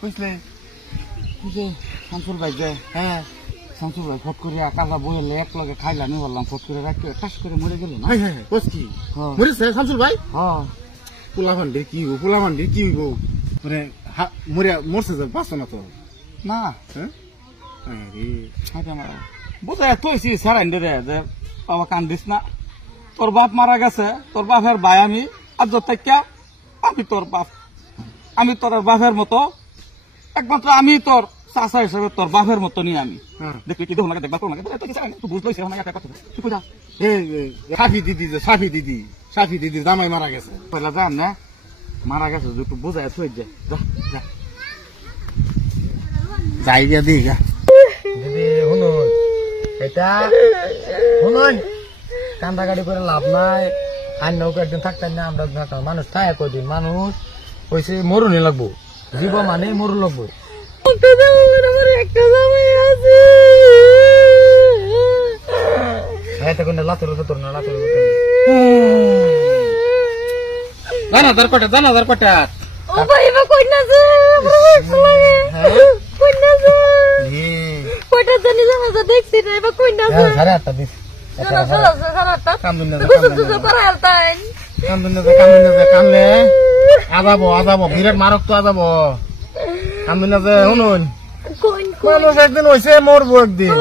বুঝলে শামসুল ভাই যে শামসুল ভাই ফট করে কাজা বইলে এক লগে খাইলামি বললাম ফট করে রাখতে টাস করে মরে গেল না কি মরেছে শামসুল ভাই হ্যাঁ পোলাভান্ডি কি হইব পোলাভান্ডি কি হইব মানে মরছে যে বাঁচো না তো না হ্যাঁ বুঝাই তুইছি সারাইন রে যে বাবা কান্দিস না তোর বাপ মারা গেছে তোর বাপের ভাই আমি আজ থেকে আমি তোর বাপ আমি তোর বাপের মতো একমাত্র আমি তোর চাচা হিসেবে তোর বাপের মতো নিয়ে আমি দেখবি কি দেখো দেখবা তোমাকে বুঝলো সাফি দিদি জামাই মারা গেছে পয়লা যাম না মারা গেছে একটু বুঝাই থই যা যাই গিয়া দিই গা দিদি শুনুন এটা শুনুন কান্দাকাটি করে লাভ নাই আর নৌকা একদিন থাকতেন না আমরা মানুষ থাকে কদিন মানুষ হয়েছে মরুনি লাগবো জীব মানে মরু লাগবো জানাজার কটা আজাবো বিরাট মারক তো আজাবো কান্দুন না যে শুনুন মানুষ একদিন হয়েছে মরবো একদিন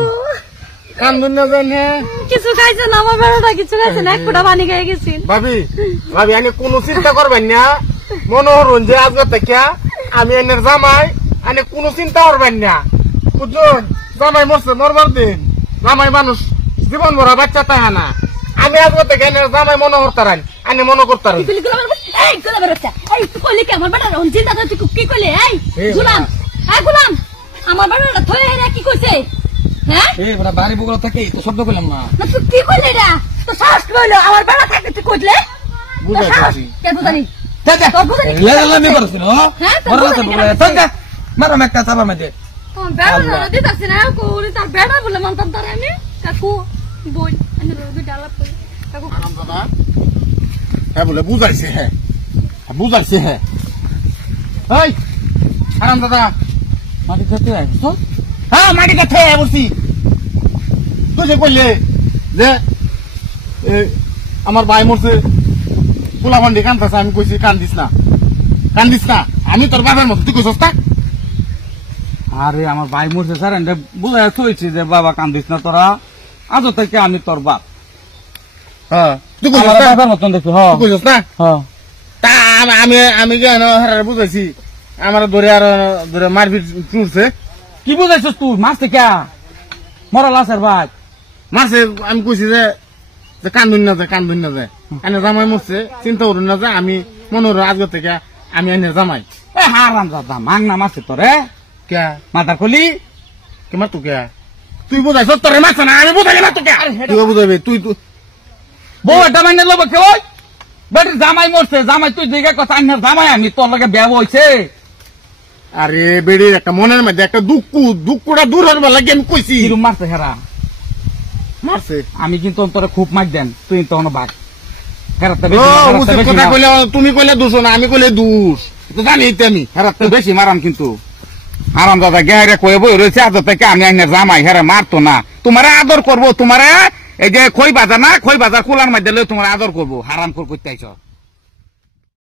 কান্দুন না যে কিছু খাইছে না আমার বেড়াটা কিছু খাইছে না এক ফোঁটা পানি খেয়ে গেছি ভাবি আমি কোনো চিন্তা করবেন না মনে হরুন যে আজকে থেকে আমি এনের জামাই আমি কোনো চিন্তা করবেন না বুঝুন জামাই মরছে মরবার দিন জামাই মানুষ জীবন ভরা বাচ্চা তাহা না আমি আজকে থেকে এনের জামাই মনে করতারান আমি মনে করতারান আমার বেড়াটা থয়ে কি করছে হ্যাঁ বাড়ি বগুড়া থেকে তো শব্দ করলাম না তুই কি করলি এটা তো সাহস করলো আমার বেড়া থাকে তুই করলে বুঝাইছি মারাম একটা চাপা মেঝে বেড়া দিতাছি না তার বেড়া বলে মানতাম তার আমি কাকু বই ডালা কাকু হ্যাঁ বলে বুঝাইছে বুঝাইছে এই আরাম দাদা মাটি খেতে আসছো হ্যাঁ মাটি কাছে বলছি তুই যে কইলে যে আমার ভাই মরছে পোলাপান্ডি কান্দাছে আমি কইছি কান্দিস না আমি তোর বাবার মতো তুই কইছস তা আরে আমার ভাই মরছে স্যার বুঝাই থইছি যে বাবা কান্দিস না তোরা আজ থেকে আমি তোর বাপ হ্যাঁ তুই কইছস আমার না বাবার মতন দেখছো তুই কইছস না তা আমি কেন বুঝাইছি আমার ধরে মারপিট চুরছে কি বুঝাইছিস তুই মারছে কে মরা লাশের ভাই মারছে আমি কইছি যে কান্দুন না যায় এনে জামাই মরছে চিন্তা করুন না যে আমি মনে হলো আজকে থেকে আমি এনে জামাই এ হারাম দাদা মাংনা মারছে তোরে কে মাথার কলি কে মার কে তুই বুঝাইছ তোরে মারছে না আমি বুঝাই না তোকে তুই বুঝাবি তুই বউ একটা মাইনে লব কে ওই বেটির জামাই মরছে জামাই তুই দিকে কথা আইনার জামাই আমি তোর লগে বিয়া হইছে আরে বেড়ির একটা মনের মধ্যে একটা দুঃখটা দূর হবার লাগে আমি কইছি কিরম মারছে হেরা মারছে আমি কিন্তু তোরে খুব মার দেন তুই তখন বাঘ তুমি কইলে দোষ না আমি কইলে দোষ তো জানি আমি হেরাতে বেশি মারাম কিন্তু হারাম দাদা গেহারে কয়ে বই রয়েছে আজ থেকে আমি আইনার জামাই হেরা মারতো না তোমার আদর করবো তোমার এই যে খই বাজার না খই বাজার খোলার মধ্যে তোমার আদর করবো হারাম করতে আইছ